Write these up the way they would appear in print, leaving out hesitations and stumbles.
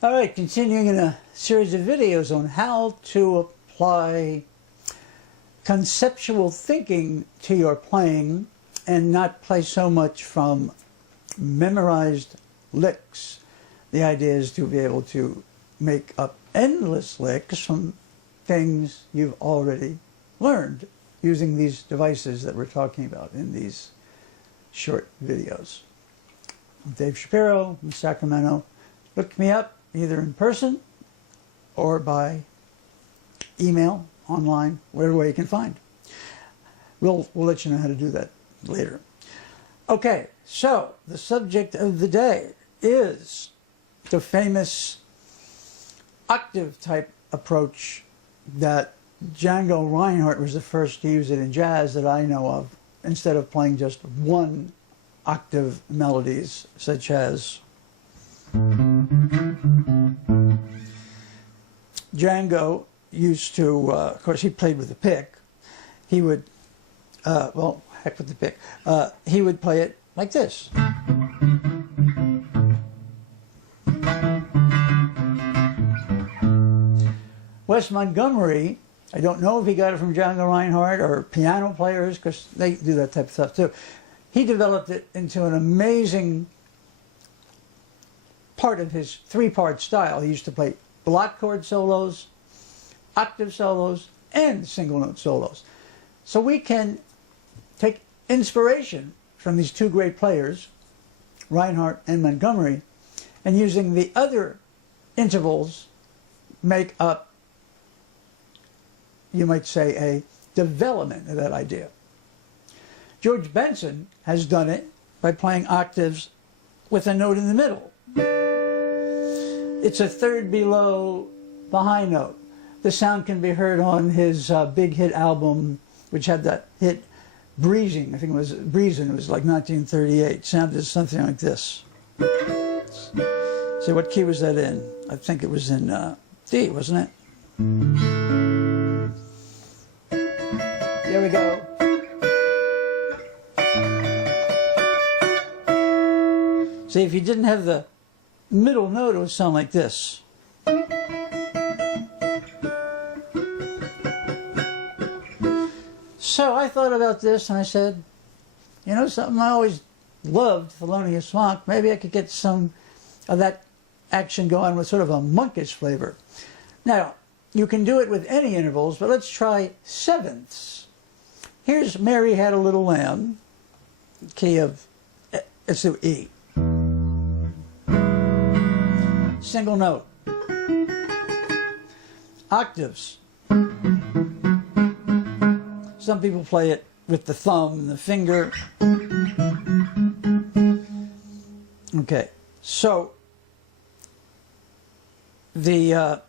All right, continuing in a series of videos on how to apply conceptual thinking to your playing and not play so much from memorized licks. The idea is to be able to make up endless licks from things you've already learned using these devices that we're talking about in these short videos. I'm Dave Shapiro from Sacramento. Look me up either in person or by email, online, whatever way you can find. We'll let you know how to do that later. Okay, so the subject of the day is the famous octave type approach that Django Reinhardt was the first to use it in jazz that I know of, instead of playing just one octave melodies such as Django used to, of course he played with the pick. He would, well, heck with the pick. He would play it like this. Wes Montgomery, I don't know if he got it from Django Reinhardt or piano players, because they do that type of stuff too. He developed it into an amazing part of his three-part style. He used to play block chord solos, octave solos, and single note solos. So we can take inspiration from these two great players, Reinhardt and Montgomery, and using the other intervals make up, you might say, a development of that idea. George Benson has done it by playing octaves with a note in the middle. It's a third below the high note. The sound can be heard on his big hit album, which had that hit Breezing. I think it was Breezing. It was like 1938. Sounded something like this. So what key was that in? I think it was in D, wasn't it? There we go. See, if you didn't have the middle note, it would sound like this. So I thought about this and I said, you know something, I always loved Thelonious Monk. Maybe I could get some of that action going with sort of a monkish flavor. Now, you can do it with any intervals, but let's try sevenths. Here's Mary Had a Little Lamb, key of, it's the E. Single note. Octaves. Some people play it with the thumb and the finger. Okay, so the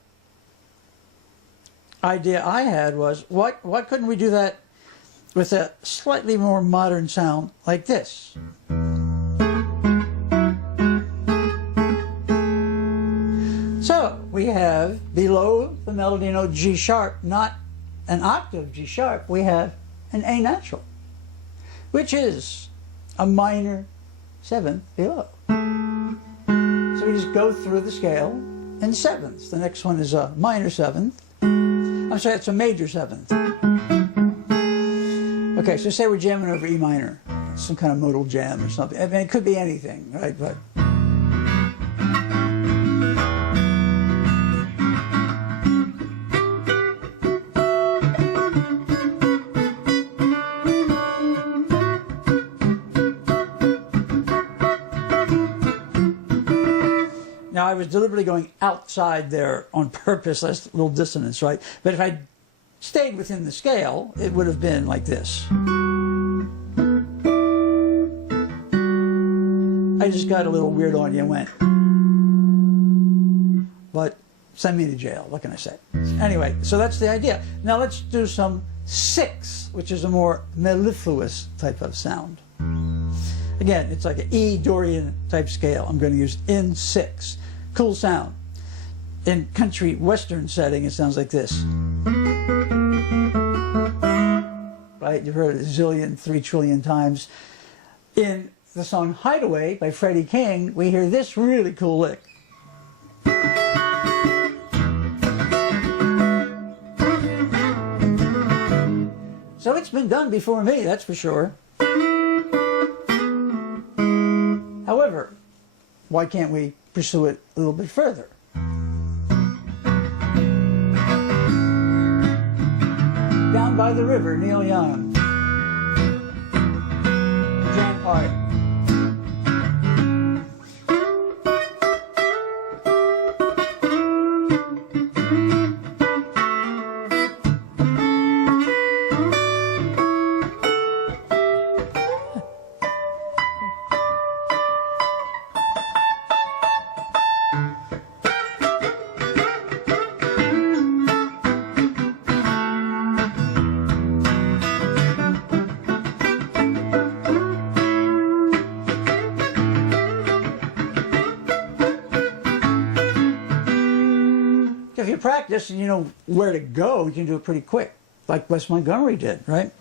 idea I had was, why couldn't we do that with a slightly more modern sound like this? So we have below the melody note G sharp, not an octave G sharp, we have an A natural, which is a minor seventh below. So we just go through the scale in sevenths. The next one is a minor seventh. I'm sorry, it's a major seventh. Okay, so say we're jamming over E minor, some kind of modal jam or something. I mean, it could be anything, right? But now, I was deliberately going outside there on purpose. That's a little dissonance, right? But if I stayed within the scale, it would have been like this. I just got a little weird on you and went. But send me to jail. What can I say? Anyway, so that's the idea. Now let's do some six, which is a more mellifluous type of sound. Again, it's like an E Dorian type scale. I'm going to use in six. Cool sound. In country western setting, it sounds like this. Right? You've heard it a zillion, 3 trillion times. In the song Hideaway by Freddie King, we hear this really cool lick. So it's been done before me, that's for sure. However, why can't we pursue it a little bit further? Down by the river, Neil Young. Jan Art. If you practice and you know where to go, you can do it pretty quick, like Wes Montgomery did, right?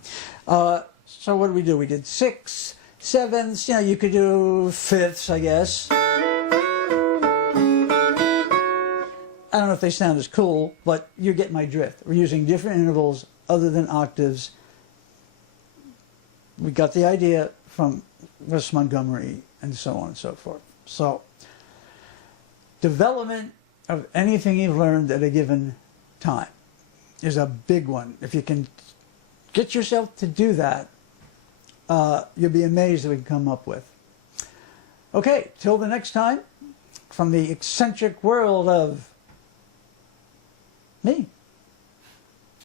So what did? We did 6, 7s, you know, you could do 5ths, I guess. I don't know if they sound as cool, but you get my drift. We're using different intervals other than octaves. We got the idea from Wes Montgomery and so on and so forth. So, development of anything you've learned at a given time is a big one. If you can get yourself to do that, you'll be amazed at what we can come up with. Okay, till the next time, from the eccentric world of me.